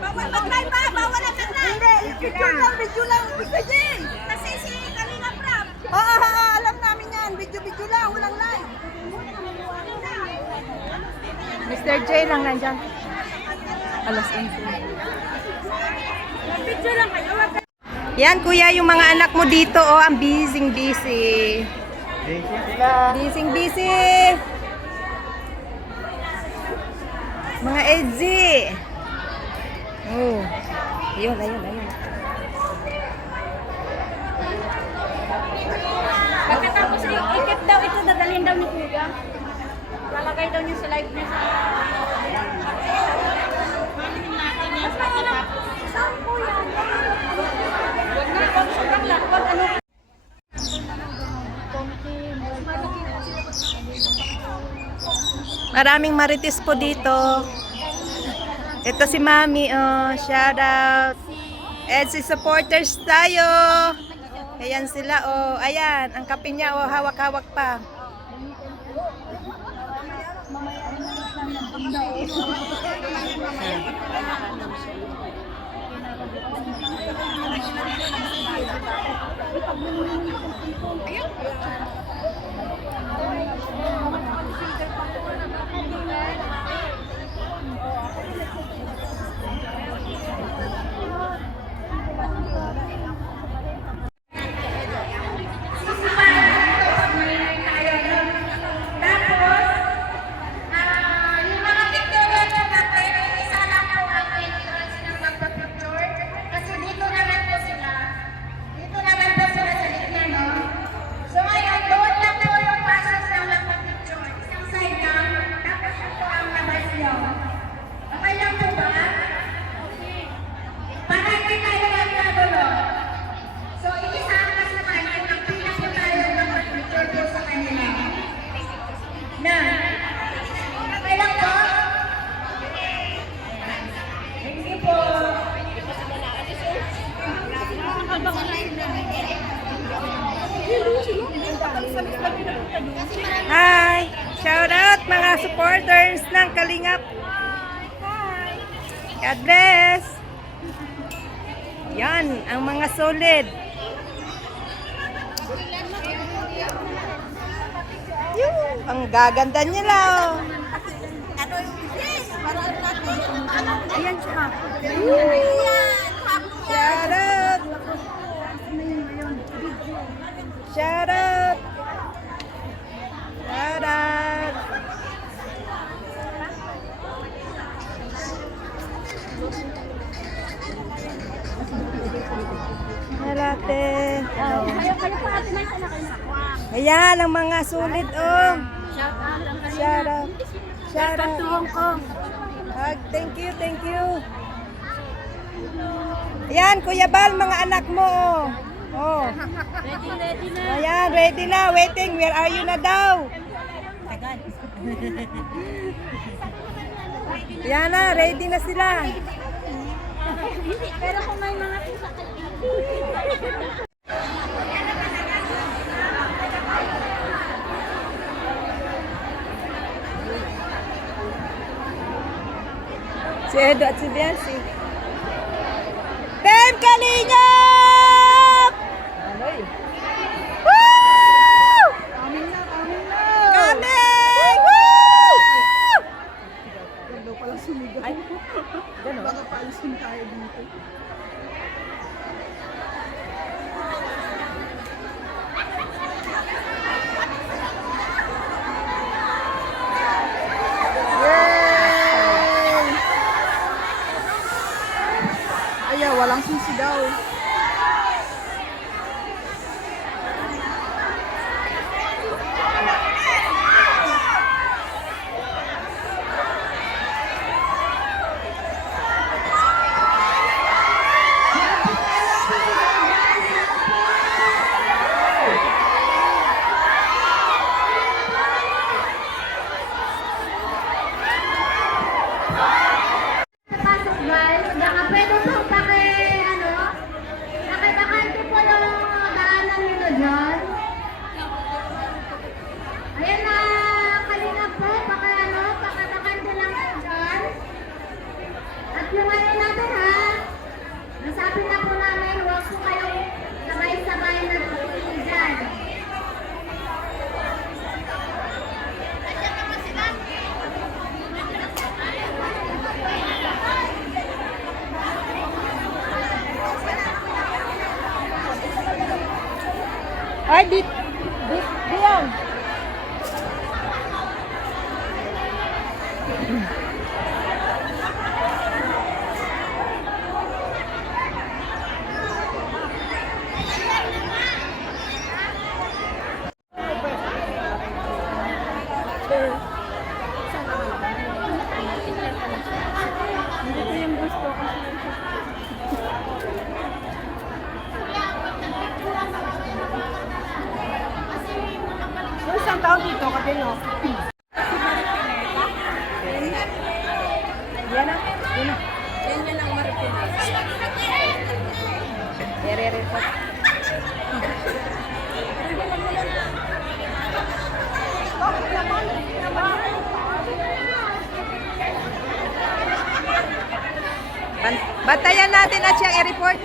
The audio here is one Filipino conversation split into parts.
Bawal mag-live ba? Bawal ang mag-live! Video lang, kasi si Kalinga Prab. Oo, alam namin yan. Video lang, walang live. Mr. J lang nandyan. Alas 11. Video lang kayo. Yan kuya, yung mga anak mo dito, oh, ang busy. Busy. Mga edgy. Oh. Ayun. Pagkatapos ikip daw ito, dadalhin daw ni Kuya. Lalagay daw niya sa live niya sa... Saan po yan? Huwag na, sobrang lakot. Ano? Maraming marites po dito. Ito si Mami, oh, shout out. EDSI supporters tayo. Ayan sila, oh. Ayan, ang kape niya, oh, hawak-hawak pa. Hi! Shout out mga supporters ng Kalingap. God bless! Yan, ang mga solid. Ang gaganda nila, oh. Ano yung... Yes! Paraan natin. Ayan siya. Shout out! Shout out! Shout out! Halate. Kayo pa ate na kayo nakuha. Ayan, ang mga sulit, oh. Shout out ang kanina. Shout out. Shout out. Hong Kong. Thank you. Ayan, Kuya Bal, mga anak mo, oh. Oh. Ready na. Ayan, ready na. Waiting. Where are you na daw? Tagal. Ayan na, ready na sila. Hindi, pero kung may mga tisa Si Edo at si Biancy. Team Kalingap! Woo! Coming! Woo! Ganda pala sumigaw. Ay, gano'n? Baka paalisin tayo dito. Yay! Ay, walang sisigaw. Ay, diyan. Hindi ko yung gusto kasi. So, isang tao dito, kabilo. Yan na. Yan yun ang Maripinas. Re-report. Bantayan natin at siyang i-report.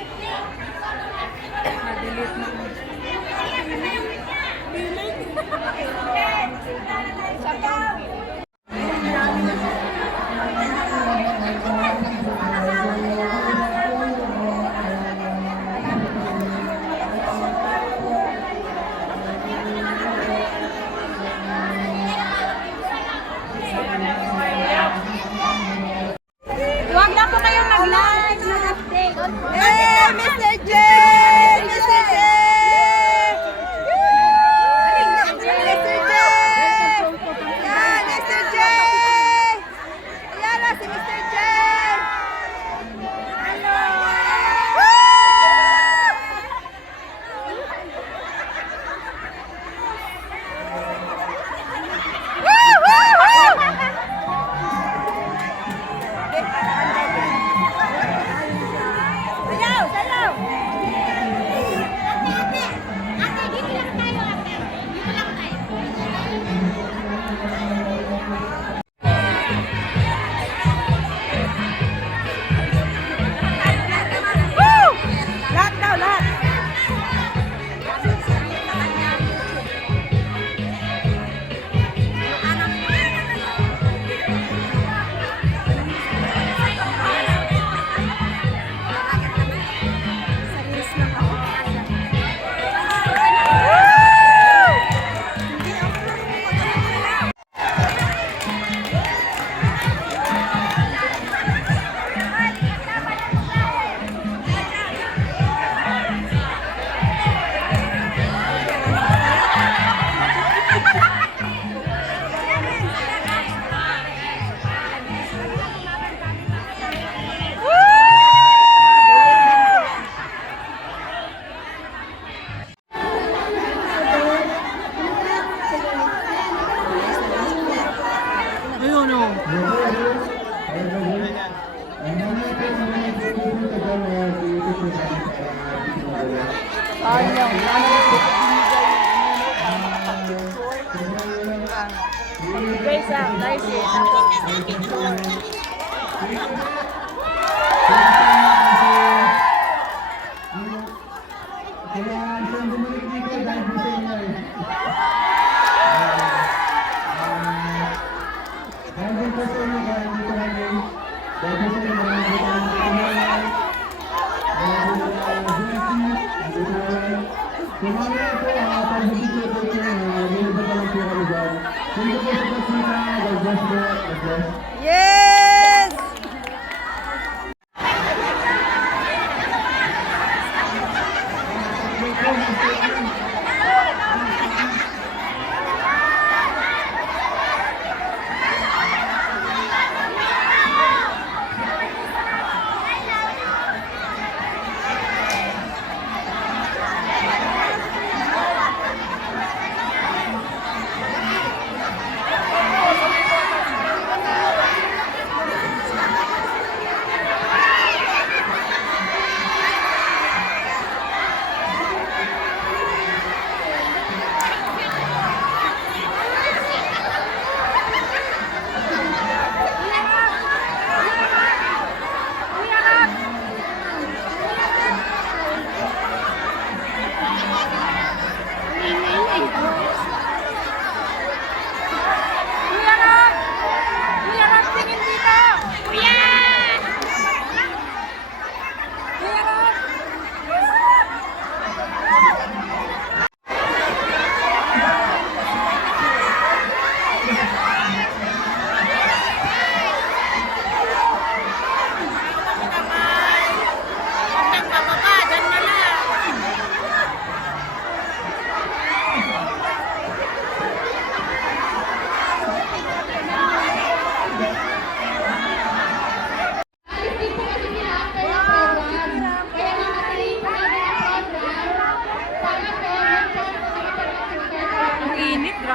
Huwag na po kayong mag-live ng update. Hey, Mr. J! Mr. J! Mr. J! Yan, Mr. J! Ayan na si Mr. J! Hello! Sayaw! Sayaw! Ate, dito lang tayo, ate. Dito lang tayo. Woo! Lahat daw, lahat. Ayun o. Guys, nice Yes!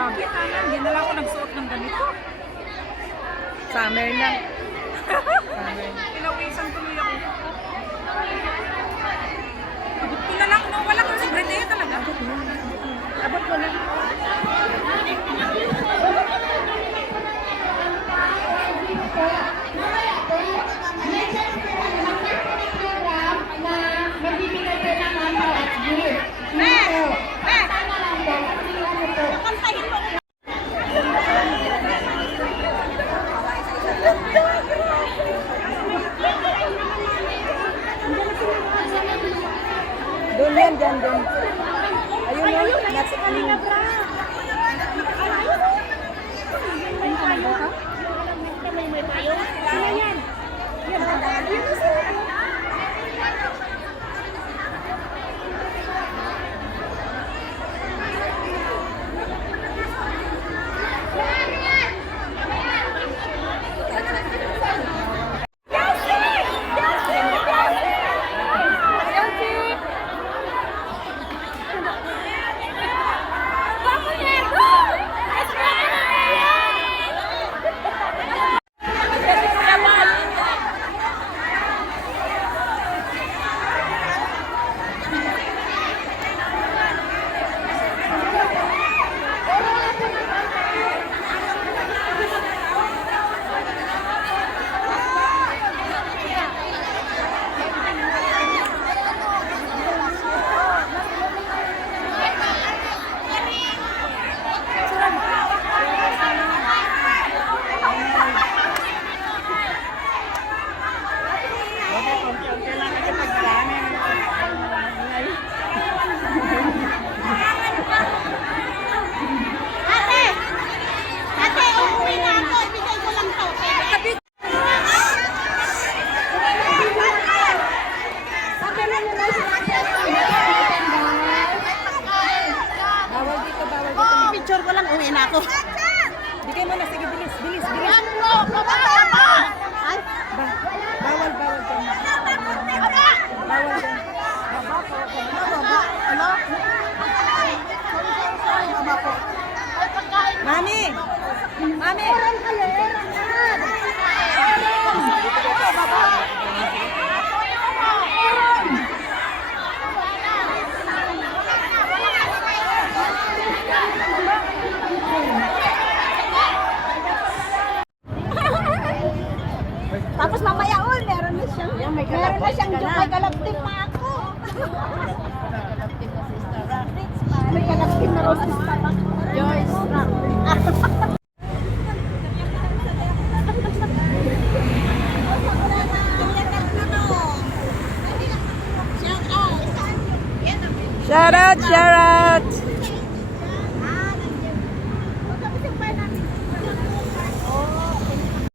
Grabe, tanan. Hindi na lang ako nagsuot ng ganito. Summer na. Pinawisan tuloy ako. Abot ko na lang, no? Wala ko si Brenda talaga. Abot ko na. Doon yan, dyan, doon. Ayun, ayun, nasa kanina, bra. Picture ko lang, uwi na ako. Bigay mo na, sige, bilis, bilis, bilis. Bawal, bawal dyan. Bawal dyan. Mami! Mami! Tapos mamaya meron na siyang may galaptin pa ako. May galaptin na roses pa ako. Joyce. Shout out, shout out!